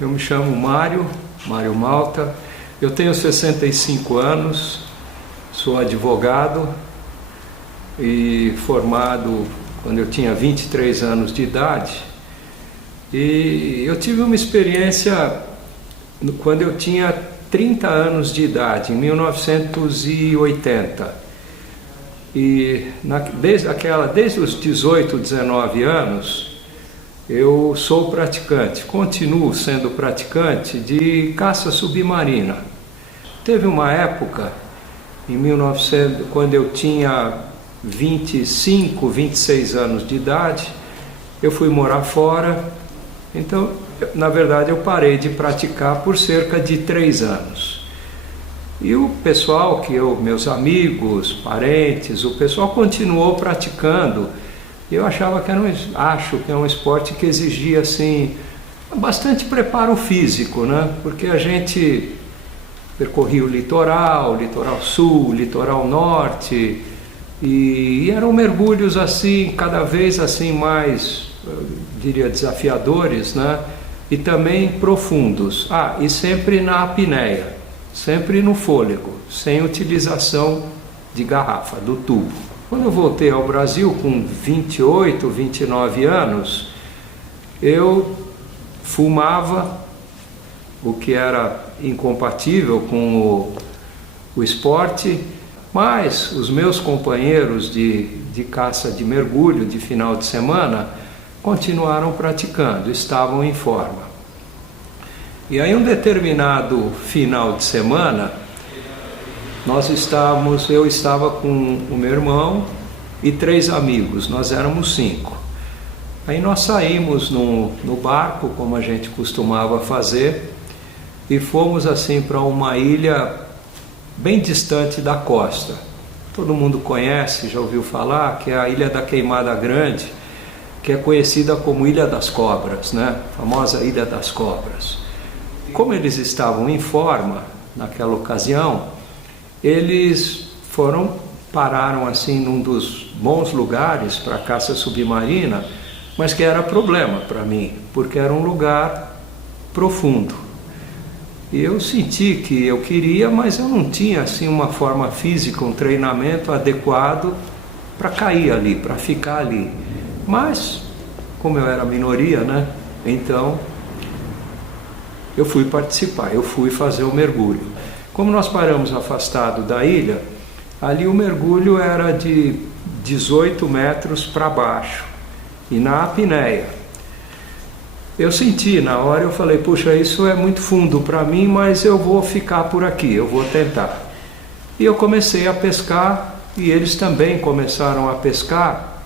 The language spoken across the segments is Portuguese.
eu me chamo Mário Malta, eu tenho 65 anos, sou advogado e formado quando eu tinha 23 anos de idade. E eu tive uma experiência quando eu tinha 30 anos de idade, em 1980. E desde os 18, 19 anos, eu sou praticante, continuo sendo praticante de caça submarina. Teve uma época, em 1900, quando eu tinha 25, 26 anos de idade, eu fui morar fora. Então, na verdade, eu parei de praticar por cerca de 3 anos. E o pessoal, meus amigos, parentes, o pessoal continuou praticando. Eu achava que acho que é um esporte que exigia assim bastante preparo físico, né? Porque a gente percorria o litoral sul, litoral norte, e eram mergulhos assim, cada vez assim mais, eu diria, desafiadores, né? E também profundos. E sempre na apneia, sempre no fôlego, sem utilização de garrafa, do tubo. Quando eu voltei ao Brasil com 28, 29 anos, eu fumava, o que era incompatível com o esporte, mas os meus companheiros de caça de mergulho de final de semana continuaram praticando, estavam em forma. E aí, um determinado final de semana, eu estava com o meu irmão e 3 amigos, nós éramos 5. Aí nós saímos no barco, como a gente costumava fazer, e fomos assim para uma ilha bem distante da costa. Todo mundo conhece, já ouviu falar, que é a Ilha da Queimada Grande, que é conhecida como Ilha das Cobras, né? A famosa Ilha das Cobras. Como eles estavam em forma naquela ocasião, eles pararam assim num dos bons lugares para caça submarina, mas que era problema para mim, porque era um lugar profundo. E eu senti que eu queria, mas eu não tinha assim uma forma física, um treinamento adequado para cair ali, para ficar ali. Mas, como eu era minoria, né? Então, eu fui participar, eu fui fazer o mergulho. Como nós paramos afastado da ilha, ali o mergulho era de 18 metros para baixo, e na apneia. Eu senti, na hora eu falei, puxa, isso é muito fundo para mim, mas eu vou ficar por aqui, eu vou tentar. E eu comecei a pescar, e eles também começaram a pescar.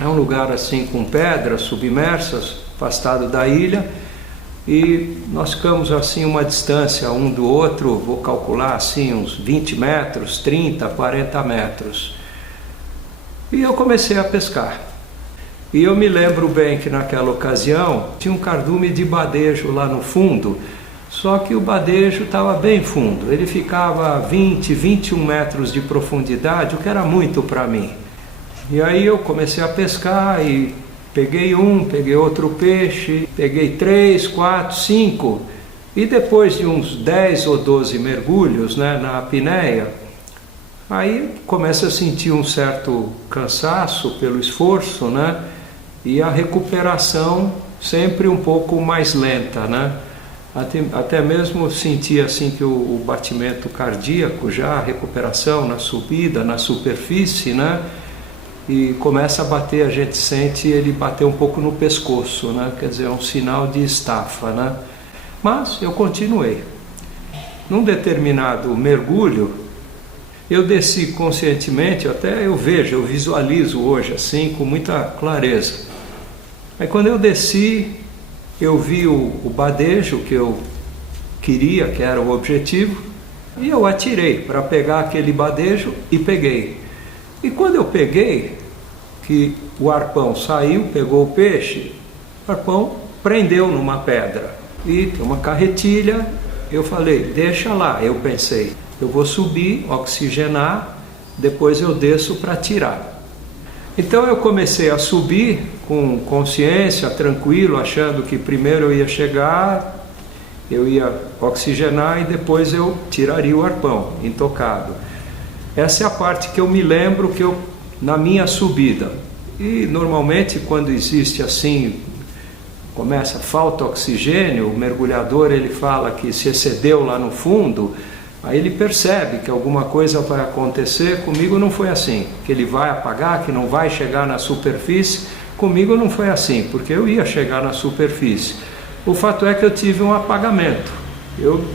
É um lugar assim com pedras submersas, afastado da ilha, e nós ficamos assim uma distância um do outro, vou calcular assim uns 20 metros, 30, 40 metros. E eu comecei a pescar. E eu me lembro bem que naquela ocasião tinha um cardume de badejo lá no fundo, só que o badejo estava bem fundo, ele ficava a 20, 21 metros de profundidade, o que era muito para mim. E aí eu comecei a pescar e peguei outro peixe, peguei 3, 4, 5, e depois de uns 10 ou 12 mergulhos, né, na apneia, aí começa a sentir um certo cansaço pelo esforço, né, e a recuperação sempre um pouco mais lenta, né, até mesmo sentir assim que o batimento cardíaco já, a recuperação na subida, na superfície, né, e começa a bater, a gente sente ele bater um pouco no pescoço, né? Quer dizer, é um sinal de estafa, né? Mas eu continuei. Num determinado mergulho, eu desci conscientemente, até eu visualizo hoje assim, com muita clareza. Aí quando eu desci, eu vi o badejo que eu queria, que era o objetivo, e eu atirei para pegar aquele badejo e peguei. E quando eu peguei, que o arpão saiu, pegou o peixe, o arpão prendeu numa pedra. E tem uma carretilha, eu falei, deixa lá, eu pensei, eu vou subir, oxigenar, depois eu desço para tirar. Então eu comecei a subir com consciência, tranquilo, achando que primeiro eu ia chegar, eu ia oxigenar e depois eu tiraria o arpão intocado. Essa é a parte que eu me lembro na minha subida. E normalmente quando existe assim, falta oxigênio, o mergulhador ele fala que se excedeu lá no fundo, aí ele percebe que alguma coisa vai acontecer. Comigo não foi assim, que ele vai apagar, que não vai chegar na superfície. Comigo não foi assim, porque eu ia chegar na superfície. O fato é que eu tive um apagamento,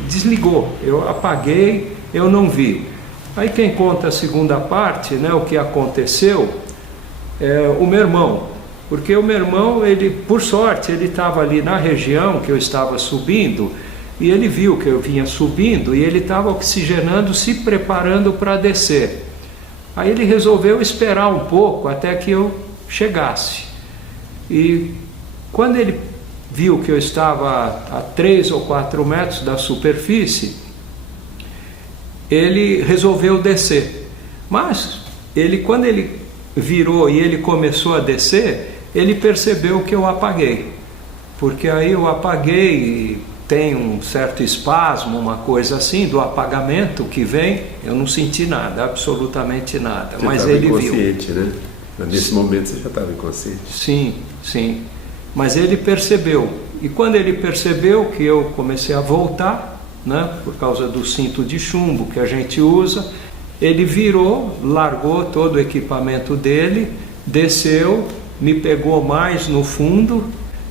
desligou, eu apaguei, eu não vi. Aí quem conta a segunda parte, né, o que aconteceu, é o meu irmão. Porque o meu irmão, por sorte, ele estava ali na região que eu estava subindo, e ele viu que eu vinha subindo, e ele estava oxigenando, se preparando para descer. Aí ele resolveu esperar um pouco até que eu chegasse. E quando ele viu que eu estava a 3 ou 4 metros da superfície, ele resolveu descer. Mas quando ele virou e ele começou a descer, ele percebeu que eu apaguei. Porque aí eu apaguei e tem um certo espasmo, uma coisa assim, do apagamento que vem, eu não senti nada, absolutamente nada. Você mas ele viu. Inconsciente, né? Nesse momento você já estava inconsciente. Sim. Mas ele percebeu. E quando ele percebeu que eu comecei a voltar, né, por causa do cinto de chumbo que a gente usa, ele virou, largou todo o equipamento dele, desceu, me pegou mais no fundo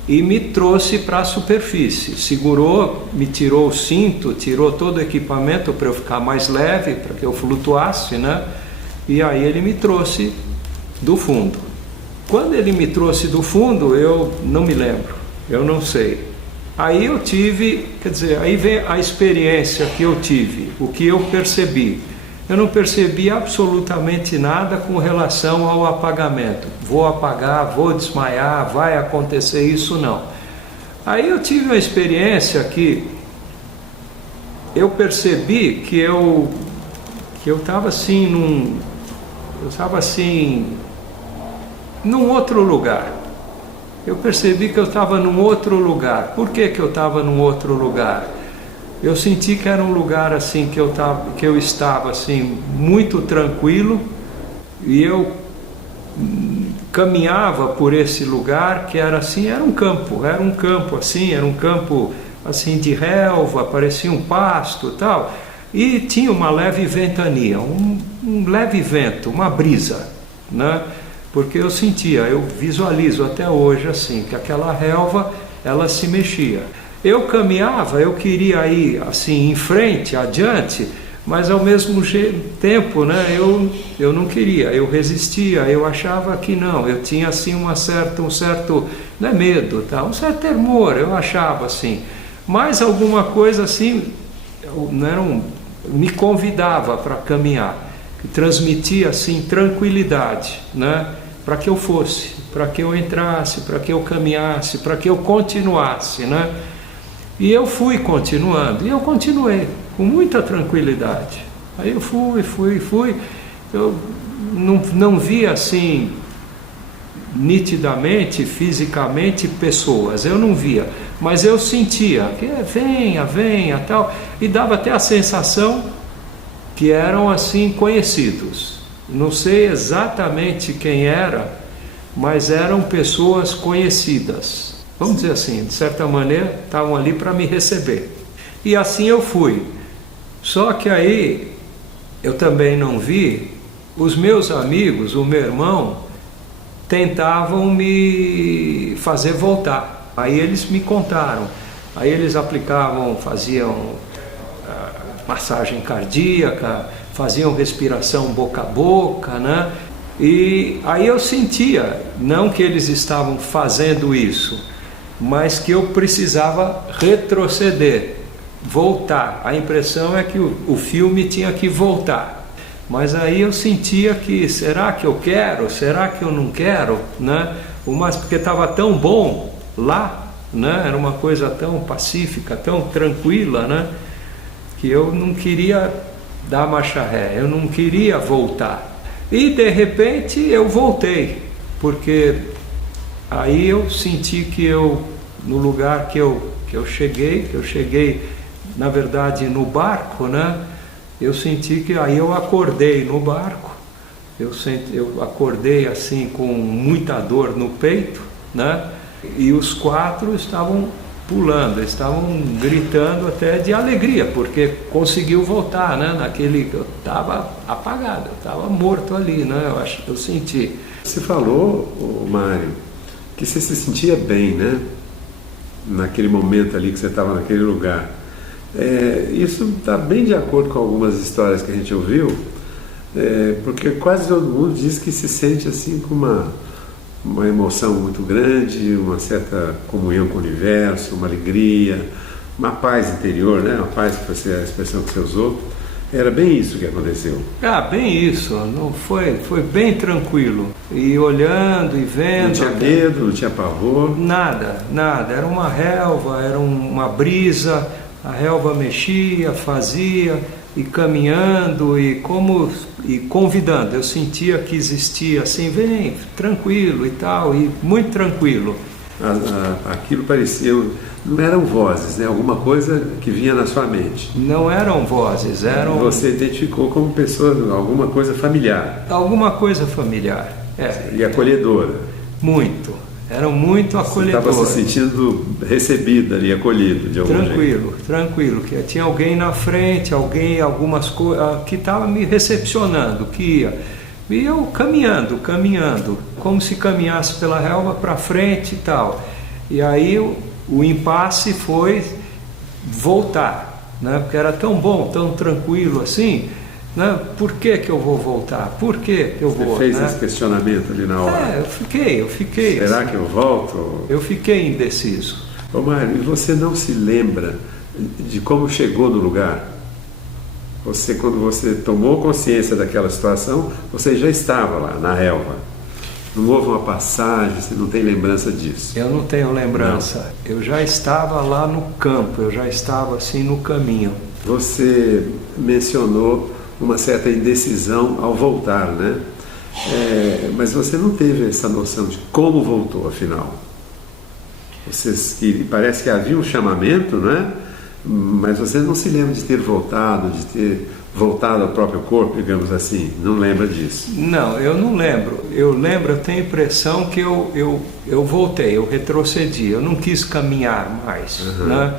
e me trouxe para a superfície. Segurou, me tirou o cinto, tirou todo o equipamento para eu ficar mais leve, para que eu flutuasse, né? E aí ele me trouxe do fundo. Quando ele me trouxe do fundo, eu não me lembro, eu não sei. Aí eu tive, aí vem a experiência que eu tive, o que eu percebi. Eu não percebi absolutamente nada com relação ao apagamento. Vou apagar, vou desmaiar, vai acontecer isso, não. Aí eu tive uma experiência que eu percebi que eu estava assim num outro lugar. Eu percebi que eu estava num outro lugar. Por que eu estava num outro lugar? Eu senti que era um lugar assim que eu estava assim muito tranquilo, e eu caminhava por esse lugar que era assim, era um campo assim de relva, parecia um pasto, tal, e tinha uma leve ventania, um leve vento, uma brisa, né? Porque eu visualizo até hoje assim, que aquela relva, ela se mexia. Eu caminhava, eu queria ir assim em frente, adiante, mas ao mesmo tempo, né, eu não queria, eu resistia, eu achava que não, eu tinha assim um certo, não é medo, tá? Um certo temor, eu achava assim, mas alguma coisa assim, me convidava para caminhar, transmitia assim tranquilidade, né? Para que eu fosse, para que eu entrasse, para que eu caminhasse, para que eu continuasse, né? E eu fui continuando, e eu continuei com muita tranquilidade. Aí eu fui, eu não via assim nitidamente, fisicamente pessoas, eu não via, mas eu sentia que venha, tal, e dava até a sensação que eram assim conhecidos. Não sei exatamente quem era, mas eram pessoas conhecidas. Vamos dizer assim, de certa maneira, estavam ali para me receber. E assim eu fui. Só que aí eu também não vi, os meus amigos, o meu irmão, tentavam me fazer voltar. Aí eles me contaram. Aí eles faziam massagem cardíaca, faziam respiração boca a boca, né? E aí eu sentia, não que eles estavam fazendo isso, mas que eu precisava retroceder, voltar. A impressão é que o filme tinha que voltar. Mas aí eu sentia que, será que eu quero? Será que eu não quero? Né? Porque estava tão bom lá, né? Era uma coisa tão pacífica, tão tranquila, né? Que eu não queria dar marcha ré, eu não queria voltar. E de repente eu voltei, porque aí eu senti que no lugar que eu que eu cheguei, na verdade, no barco, né? Eu senti que aí eu acordei no barco, eu acordei assim com muita dor no peito, né? E os 4 estavam pulando, estavam gritando até de alegria, porque conseguiu voltar, né? Eu estava apagado, eu estava morto ali, né? Eu senti. Você falou, Mário, que você se sentia bem, né? Naquele momento ali que você estava naquele lugar. Isso está bem de acordo com algumas histórias que a gente ouviu, porque quase todo mundo diz que se sente assim com uma emoção muito grande, uma certa comunhão com o universo, uma alegria, uma paz interior, né? Uma paz, que a expressão que você usou. Era bem isso que aconteceu. Bem isso, não foi bem tranquilo. E olhando e vendo. Não tinha medo, não tinha pavor? Nada, era uma relva, era uma brisa, a relva mexia, fazia, e caminhando, e convidando. Eu sentia que existia assim, vem, tranquilo e tal, e muito tranquilo. Aquilo parecia, não eram vozes, né? Alguma coisa que vinha na sua mente. Não eram vozes, eram... Você identificou como pessoa, alguma coisa familiar. Alguma coisa familiar, E acolhedora. Muito, eram muito acolhedoras. Você estava se sentindo recebida ali, acolhido de algum jeito. Tranquilo, que tinha alguém na frente, algumas coisas, que estava me recepcionando, que ia... E eu caminhando, como se caminhasse pela relva para frente e tal. E aí o impasse foi voltar, né? Porque era tão bom, tão tranquilo assim, né? Por que eu vou voltar? Por que eu vou? Você fez, né? Esse questionamento ali na hora? Eu fiquei. Será assim, que eu volto? Eu fiquei indeciso. Ô Mário, e você não se lembra de como chegou no lugar? Quando você tomou consciência daquela situação, você já estava lá, na relva. Não houve uma passagem, você não tem lembrança disso? Eu não tenho lembrança. Não. Eu já estava lá no campo, eu já estava assim no caminho. Você mencionou uma certa indecisão ao voltar, né? Mas você não teve essa noção de como voltou, afinal. Parece que havia um chamamento, né? Mas você não se lembra de ter voltado ao próprio corpo, digamos assim, não lembra disso? Não, eu não lembro. Eu tenho a impressão que eu voltei, eu retrocedi, eu não quis caminhar mais, né?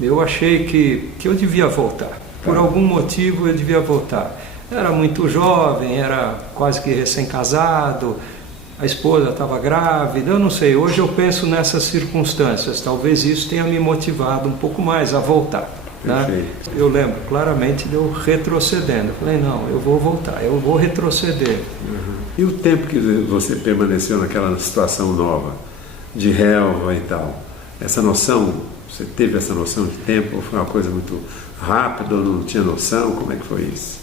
Eu achei que eu devia voltar, por algum motivo eu devia voltar. Era muito jovem, era quase que recém-casado, a esposa estava grávida, eu não sei, hoje eu penso nessas circunstâncias, talvez isso tenha me motivado um pouco mais a voltar. Né? Eu lembro claramente de eu retrocedendo, eu falei, não, eu vou voltar, eu vou retroceder. E o tempo que você permaneceu naquela situação nova, de relva e tal, essa noção, você teve essa noção de tempo, ou foi uma coisa muito rápida, ou não tinha noção, como é que foi isso?